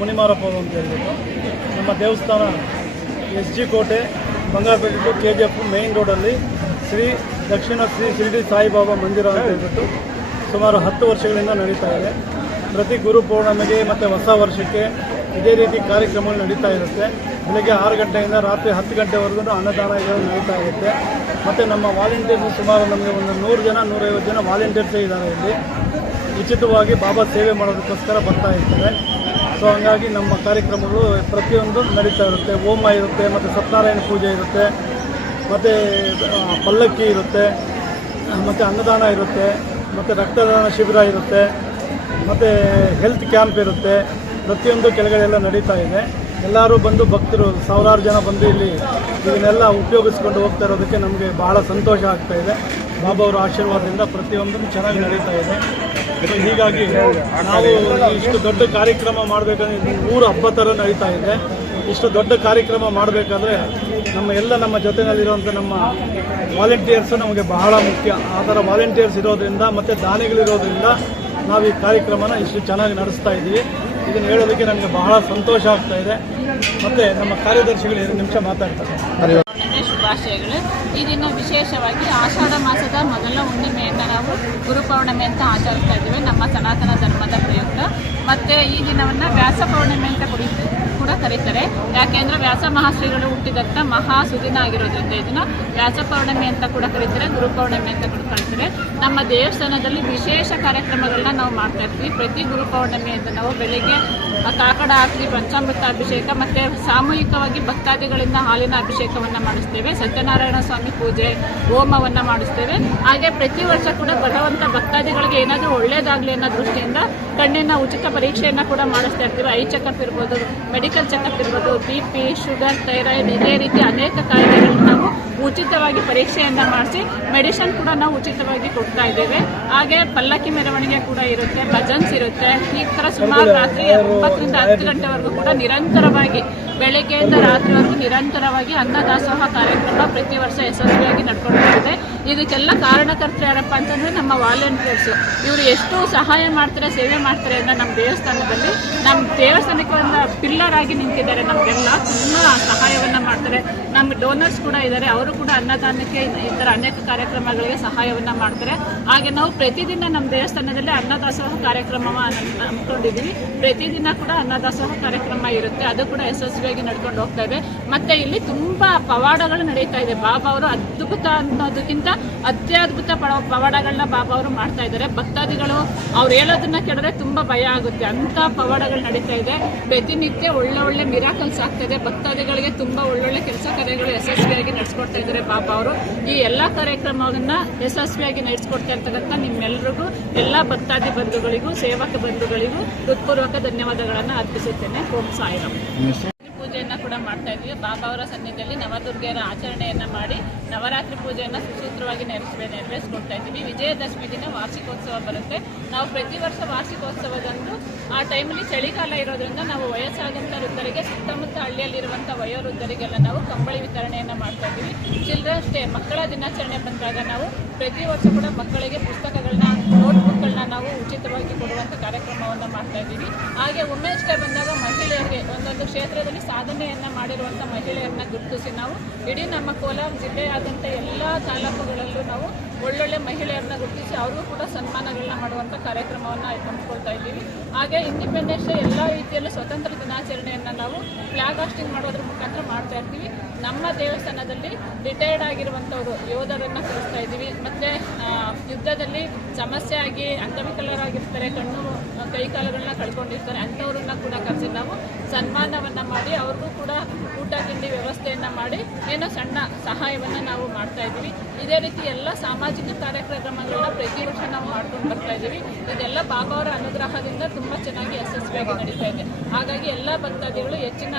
ಮುನಿಮಾರಪ್ಪ ಅಂತ ಹೇಳ್ಬಿಟ್ಟು ನಮ್ಮ ದೇವಸ್ಥಾನ SG ಕೋಟೆ ಬಂಗಾರಪೇಟೆ ಟು KGF ಮೇನ್ ರೋಡಲ್ಲಿ ದಕ್ಷಿಣ ಶ್ರೀ ಶಿರಡಿ ಸಾಯಿಬಾಬಾ ಮಂದಿರ ಅಂತ ಹೇಳ್ಬಿಟ್ಟು ಸುಮಾರು 10 ವರ್ಷಗಳಿಂದ ನಡೀತಾ ಇದೆ. ಪ್ರತಿ ಗುರು ಪೌರ್ಣಮಿಗೆ ಮತ್ತು ಹೊಸ ವರ್ಷಕ್ಕೆ ಇದೇ ರೀತಿ ಕಾರ್ಯಕ್ರಮಗಳು ನಡೀತಾ ಇರುತ್ತೆ. ಬೆಳಗ್ಗೆ 6 ಗಂಟೆಯಿಂದ ರಾತ್ರಿ 10 ಗಂಟೆವರೆಗೂ ಅನ್ನದಾನ ನಡೀತಾ ಇರುತ್ತೆ. ಮತ್ತು ನಮ್ಮ ವಾಲಂಟಿಯರ್ಸ್ ಸುಮಾರು ನಮಗೆ ಒಂದು 100 ಜನ 150 ಜನ ವಾಲಂಟಿಯರ್ಸೇ ಇದ್ದಾರೆ. ಇಲ್ಲಿ ಉಚಿತವಾಗಿ ಬಾಬಾ ಸೇವೆ ಮಾಡೋದಕ್ಕೋಸ್ಕರ ಬರ್ತಾ ಇರ್ತಾರೆ. ಸೊ ಹಂಗಾಗಿ ನಮ್ಮ ಕಾರ್ಯಕ್ರಮಗಳು ಪ್ರತಿಯೊಂದು ನಡೀತಾ ಇರುತ್ತೆ. ಹೋಮ ಇರುತ್ತೆ, ಮತ್ತು ಸತ್ಯನಾರಾಯಣ ಪೂಜೆ ಇರುತ್ತೆ, ಮತ್ತು ಪಲ್ಲಕ್ಕಿ ಇರುತ್ತೆ, ಮತ್ತು ಅನ್ನದಾನ ಇರುತ್ತೆ, ಮತ್ತು ರಕ್ತದಾನ ಶಿಬಿರ ಇರುತ್ತೆ, ಮತ್ತು ಹೆಲ್ತ್ ಕ್ಯಾಂಪ್ ಇರುತ್ತೆ. ಪ್ರತಿಯೊಂದು ಕೆಳಗಡೆಲ್ಲ ನಡೀತಾ ಇದೆ. ಎಲ್ಲರೂ ಬಂದು ಭಕ್ತರು ಸಾವಿರಾರು ಜನ ಬಂದು ಇಲ್ಲಿ ಇದನ್ನೆಲ್ಲ ಉಪಯೋಗಿಸ್ಕೊಂಡು ಹೋಗ್ತಾ ಇರೋದಕ್ಕೆ ನಮಗೆ ಬಹಳ ಸಂತೋಷ ಆಗ್ತಾ ಇದೆ. ಬಾಬಾ ಅವರ ಆಶೀರ್ವಾದದಿಂದ ಪ್ರತಿಯೊಂದು ಚೆನ್ನಾಗಿ ನಡೀತಾ ಇದೆ. ಹೀಗಾಗಿ ನಾವು ಇಷ್ಟು ದೊಡ್ಡ ಕಾರ್ಯಕ್ರಮ ಮಾಡಬೇಕಂದ್ರೆ ಊರು ಹಬ್ಬ ಥರ ನಡೀತಾ ಇದೆ. ಇಷ್ಟು ದೊಡ್ಡ ಕಾರ್ಯಕ್ರಮ ಮಾಡಬೇಕಾದ್ರೆ ನಮ್ಮ ಜೊತೆಯಲ್ಲಿರುವಂಥ ನಮ್ಮ ವಾಲಂಟಿಯರ್ಸು ನಮಗೆ ಬಹಳ ಮುಖ್ಯ. ಆ ಥರ ವಾಲಂಟಿಯರ್ಸ್ ಇರೋದ್ರಿಂದ ಮತ್ತು ದಾನಿಗಳಿರೋದ್ರಿಂದ ನಾವು ಈ ಕಾರ್ಯಕ್ರಮನ ಇಷ್ಟು ಚೆನ್ನಾಗಿ ನಡೆಸ್ತಾ ಇದ್ದೀವಿ. ಇದನ್ನು ಹೇಳೋದಕ್ಕೆ ನಮಗೆ ಬಹಳ ಸಂತೋಷ ಆಗ್ತಾ ಇದೆ. ಮತ್ತು ನಮ್ಮ ಕಾರ್ಯದರ್ಶಿಗಳು 2 ನಿಮಿಷ ಮಾತಾಡ್ತಾರೆ. ಶುಭಾಶಯಗಳು. ಈ ದಿನ ವಿಶೇಷವಾಗಿ ಆಷಾಢ ಮಾಸದ ಮೊದಲ ಹುಣ್ಣಿಮೆಯನ್ನು ನಾವು ಗುರುಪೌರ್ಣಮಿ ಅಂತ ಆಚರಿಸ್ತಾ ಇದ್ದೀವಿ ನಮ್ಮ ಸನಾತನ ಧರ್ಮದ ಪ್ರಯುಕ್ತ. ಮತ್ತು ಈ ದಿನವನ್ನು ವ್ಯಾಸ ಪೌರ್ಣಿಮೆ ಅಂತ ಕೂಡ ಕರೀತಾರೆ. ಯಾಕೆಂದರೆ ವ್ಯಾಸ ಮಹಾಶ್ರೀಗಳು ಹುಟ್ಟಿದಂಥ ಮಹಾ ಸುದಿನ ಆಗಿರೋದ್ರಿಂದ ಇದನ್ನು ವ್ಯಾಸ ಪೌರ್ಣಿಮೆ ಅಂತ ಕೂಡ ಕರೀತಾರೆ, ಗುರುಪೌರ್ಣಿಮೆ ಅಂತ ಕೂಡ ಕರೀತಾರೆ. ನಮ್ಮ ದೇವಸ್ಥಾನದಲ್ಲಿ ವಿಶೇಷ ಕಾರ್ಯಕ್ರಮಗಳನ್ನ ನಾವು ಮಾಡ್ತಾ ಇರ್ತೀವಿ. ಪ್ರತಿ ಗುರುಪೌರ್ಣಿಮೆಯಿಂದ ನಾವು ಬೆಳಿಗ್ಗೆ ಕಾಕಡ ಆರತಿ, ಪಂಚಾಮೃತ ಅಭಿಷೇಕ ಮತ್ತು ಸಾಮೂಹಿಕವಾಗಿ ಭಕ್ತಾದಿಗಳಿಂದ ಹಾಲಿನ ಅಭಿಷೇಕವನ್ನು ಮಾಡಿಸ್ತೇವೆ. ಸತ್ಯನಾರಾಯಣ ಸ್ವಾಮಿ ಪೂಜೆ, ಹೋಮವನ್ನು ಮಾಡಿಸ್ತೇವೆ. ಹಾಗೆ ಪ್ರತಿ ವರ್ಷ ಕೂಡ ಬರುವಂಥ ಭಕ್ತಾದಿಗಳಿಗೆ ಏನಾದರೂ ಒಳ್ಳೆಯದಾಗಲಿ ಅನ್ನೋ ದೃಷ್ಟಿಯಿಂದ ಕಣ್ಣಿನ ಉಚಿತ ಪರೀಕ್ಷೆಯನ್ನು ಕೂಡ ಮಾಡಿಸ್ತಾ ಇರ್ತೀವಿ. ಐ ಚೆಕಪ್ ಇರ್ಬೋದು, ಮೆಡಿಕಲ್ ಚೆಕಪ್ ಇರ್ಬೋದು, BP, ಶುಗರ್, ಥೈರಾಯ್ಡ್, ಇದೇ ರೀತಿ ಅನೇಕ ಕಾಯಿಲೆಗಳನ್ನ ನಾವು ಉಚಿತವಾಗಿ ಪರೀಕ್ಷೆಯನ್ನು ಮಾಡಿಸಿ ಮೆಡಿಸಿನ್ ಕೂಡ ನಾವು ಉಚಿತವಾಗಿ ಕೊಡ್ತಾ ಇದ್ದೇವೆ. ಹಾಗೆ ಪಲ್ಲಕ್ಕಿ ಮೆರವಣಿಗೆ ಕೂಡ ಇರುತ್ತೆ, ಭಜನ್ಸ್ ಇರುತ್ತೆ. ಈ ಥರ ಸುಮಾರು ರಾತ್ರಿ 9 ರಿಂದ 10 ಗಂಟೆವರೆಗೂ ಕೂಡ ನಿರಂತರವಾಗಿ ಬೆಳಗ್ಗೆಯಿಂದ ರಾತ್ರಿವರೆಗೂ ನಿರಂತರವಾಗಿ ಅನ್ನದಾಸೋಹ ಕಾರ್ಯಕ್ರಮ ಪ್ರತಿ ವರ್ಷ ಯಶಸ್ವಿಯಾಗಿ ನಡ್ಕೊಂಡು ಹೋಗಿದೆ. ಇದಕ್ಕೆಲ್ಲ ಕಾರಣಕರ್ತರು ಯಾರಪ್ಪ ಅಂತಂದರೆ ನಮ್ಮ ವಾಲಂಟಿಯರ್ಸು. ಇವರು ಎಷ್ಟು ಸಹಾಯ ಮಾಡ್ತಾರೆ, ಸೇವೆ ಮಾಡ್ತಾರೆ ಅಂದರೆ ನಮ್ಮ ದೇವಸ್ಥಾನಕ್ಕೆ ಒಂದು ಪಿಲ್ಲರ್ ಆಗಿ ನಿಂತಿದ್ದಾರೆ. ನಮಗೆಲ್ಲ ತುಂಬ ಸಹಾಯವನ್ನು ಮಾಡ್ತಾರೆ. ನಮ್ಮ ಡೋನರ್ಸ್ ಕೂಡ ಇದ್ದಾರೆ, ಅವರು ಕೂಡ ಅನ್ನದಾನಕ್ಕೆ ಈ ಥರ ಅನೇಕ ಕಾರ್ಯಕ್ರಮಗಳಿಗೆ ಸಹಾಯವನ್ನು ಮಾಡ್ತಾರೆ. ಹಾಗೆ ನಾವು ಪ್ರತಿದಿನ ನಮ್ಮ ದೇವಸ್ಥಾನದಲ್ಲಿ ಅನ್ನದಾಸೋಹ ಕಾರ್ಯಕ್ರಮವನ್ನು ಹಮ್ಮಿಕೊಂಡಿದ್ದೀವಿ. ಪ್ರತಿದಿನ ಕೂಡ ಅನ್ನದಾಸೋಹ ಕಾರ್ಯಕ್ರಮ ಇರುತ್ತೆ, ಅದು ಕೂಡ ಯಶಸ್ವಿಯಾಗಿ ನಡ್ಕೊಂಡು ಹೋಗ್ತಾ ಇದೆ. ಮತ್ತು ಇಲ್ಲಿ ತುಂಬ ಪವಾಡಗಳು ನಡೀತಾ ಇದೆ. ಬಾಬಾ ಅವರು ಅದ್ಭುತ ಅನ್ನೋದಕ್ಕಿಂತ ಅತ್ಯದ್ಭುತ ಪವಾಡಗಳನ್ನ ಬಾಬಾ ಅವರು ಮಾಡ್ತಾ ಇದ್ದಾರೆ. ಭಕ್ತಾದಿಗಳು ಅವ್ರು ಹೇಳೋದನ್ನ ಕೇಳಿದ್ರೆ ತುಂಬ ಭಯ ಆಗುತ್ತೆ, ಅಂಥ ಪವಾಡಗಳು ನಡೀತಾ ಇದೆ. ಪ್ರತಿನಿತ್ಯ ಒಳ್ಳೆ ಮಿರಾಕಲ್ಸ್ ಆಗ್ತಾ ಇದೆ. ಭಕ್ತಾದಿಗಳಿಗೆ ತುಂಬ ಒಳ್ಳೊಳ್ಳೆ ಕೆಲಸ ಕಾರ್ಯಗಳು ಯಶಸ್ವಿಯಾಗಿ ನಡೆಸ್ಕೊಡ್ತಾ ಇದ್ದಾರೆ ಬಾಬಾ ಅವರು. ಈ ಎಲ್ಲ ಕಾರ್ಯಕ್ರಮವನ್ನ ಯಶಸ್ವಿಯಾಗಿ ನಡೆಸ್ಕೊಡ್ತಾ ಇರ್ತಕ್ಕಂಥ ನಿಮ್ಮೆಲ್ಲರಿಗೂ, ಎಲ್ಲ ಭಕ್ತಾದಿ ಬಂಧುಗಳಿಗೂ, ಸೇವಕ ಬಂಧುಗಳಿಗೂ ಹೃತ್ಪೂರ್ವಕ ಧನ್ಯವಾದಗಳನ್ನು ಅರ್ಪಿಸುತ್ತೇನೆ. ಓಂ ಸಾಯಿರಾಮ್. ಪೂಜೆಯನ್ನು ಕೂಡ ಮಾಡ್ತಾ ಇದ್ದೀವಿ. ಬಾಬಾ ಅವರ ಸನ್ನಿಧಿಯಲ್ಲಿ ನವದುರ್ಗೆಯರ ಆಚರಣೆಯನ್ನು ಮಾಡಿ ನವರಾತ್ರಿ ಪೂಜೆಯನ್ನು ಸುಸೂತ್ರವಾಗಿ ನೆರವೇರಿಸ್ಕೊಡ್ತಾ ಇದ್ದೀವಿ. ವಿಜಯದಶಮಿ ದಿನ ವಾರ್ಷಿಕೋತ್ಸವ ಬರುತ್ತೆ. ನಾವು ಪ್ರತಿ ವರ್ಷ ವಾರ್ಷಿಕೋತ್ಸವದಂದು ಆ ಟೈಮಲ್ಲಿ ಚಳಿಗಾಲ ಇರೋದ್ರಿಂದ ನಾವು ವಯಸ್ಸಾದಂಥ ವೃದ್ಧರಿಗೆ, ಸುತ್ತಮುತ್ತ ಹಳ್ಳಿಯಲ್ಲಿರುವಂಥ ವಯೋವೃದ್ಧರಿಗೆಲ್ಲ ನಾವು ಕಂಬಳಿ ವಿತರಣೆಯನ್ನು ಮಾಡ್ತಾ ಇದ್ದೀವಿ. ಚಿಲ್ಡ್ರನ್ಸ್ ಡೇ, ಮಕ್ಕಳ ದಿನಾಚರಣೆ ಬಂದಾಗ ನಾವು ಪ್ರತಿ ವರ್ಷ ಕೂಡ ಮಕ್ಕಳಿಗೆ ಪುಸ್ತಕಗಳನ್ನ, ನೋಟ್ಬುಕ್ಗಳನ್ನ ನಾವು ಉಚಿತವಾಗಿ ಕೊಡುವಂಥ ಕಾರ್ಯಕ್ರಮವನ್ನು ಮಾಡ್ತಾ ಇದ್ದೀವಿ. ಹಾಗೆ ವುಮೆನ್ಸ್ ಡೇ ಬಂದಾಗ ಮಹಿಳೆಯರಿಗೆ ಒಂದೊಂದು ಕ್ಷೇತ್ರದಲ್ಲಿ ಸಾಧನೆಯನ್ನು ಮಾಡಿರುವಂಥ ಮಹಿಳೆಯರನ್ನ ಗುರುತಿಸಿ ನಾವು ಇಡೀ ನಮ್ಮ ಕೋಲಾರ ಜಿಲ್ಲೆಯಾದಂಥ ಎಲ್ಲ ತಾಲೂಕುಗಳಲ್ಲೂ ನಾವು ಒಳ್ಳೊಳ್ಳೆ ಮಹಿಳೆಯರನ್ನ ಗುರುತಿಸಿ ಅವ್ರಿಗೂ ಕೂಡ ಸನ್ಮಾನಗಳನ್ನ ಮಾಡುವಂಥ ಕಾರ್ಯಕ್ರಮವನ್ನು ಹಮ್ಮಿಕೊಳ್ತಾ ಇದ್ದೀವಿ. ಹಾಗೆ ಇಂಡಿಪೆಂಡೆನ್ಸ್ ಡೇ ಎಲ್ಲ ರೀತಿಯಲ್ಲೂ ಸ್ವತಂತ್ರ ದಿನಾಚರಣೆಯನ್ನು ನಾವು ಫ್ಲಾಗ್ ಹಾಸ್ಟಿಂಗ್ ಮಾಡೋದ್ರ ಮುಖಾಂತರ ಮಾಡ್ತಾ ಇರ್ತೀವಿ. ನಮ್ಮ ದೇವಸ್ಥಾನದಲ್ಲಿ ರಿಟೈರ್ಡ್ ಆಗಿರುವಂಥವ್ರು ಯೋಧರನ್ನು ಕಳಿಸ್ತಾ ಇದ್ದೀವಿ. ಮತ್ತು ಯುದ್ಧದಲ್ಲಿ ಸಮಸ್ಯೆ ಆಗಿ ಅಂಗವಿಕಲರಾಗಿರ್ತಾರೆ, ಕೈಕಾಲುಗಳನ್ನ ಕಳ್ಕೊಂಡಿರ್ತಾರೆ, ಅಂಥವ್ರನ್ನ ಕೂಡ ಕರೆಸಿ ನಾವು ಸನ್ಮಾನವನ್ನು ಮಾಡಿ ಅವ್ರಿಗೂ ಕೂಡ ಊಟ ತಿಂಡಿ ವ್ಯವಸ್ಥೆಯನ್ನು ಮಾಡಿ ಏನೋ ಸಣ್ಣ ಸಹಾಯವನ್ನು ನಾವು ಮಾಡ್ತಾ ಇದ್ದೀವಿ. ಇದೇ ರೀತಿ ಎಲ್ಲ ಸಾಮಾಜಿಕ ಕಾರ್ಯಕ್ರಮಗಳನ್ನ ಪ್ರತಿ ವರ್ಷ ನಾವು ಮಾಡ್ಕೊಂಡು ಬರ್ತಾ ಇದ್ದೀವಿ. ಇದೆಲ್ಲ ಬಾಬಾ ಅವರ ಅನುಗ್ರಹದಿಂದ ತುಂಬ ಚೆನ್ನಾಗಿ ಯಶಸ್ವಿಯಾಗಿ ನಡೀತಾ ಇದೆ. ಹಾಗಾಗಿ ಎಲ್ಲ ಭಕ್ತಾದಿಗಳು ಹೆಚ್ಚಿನ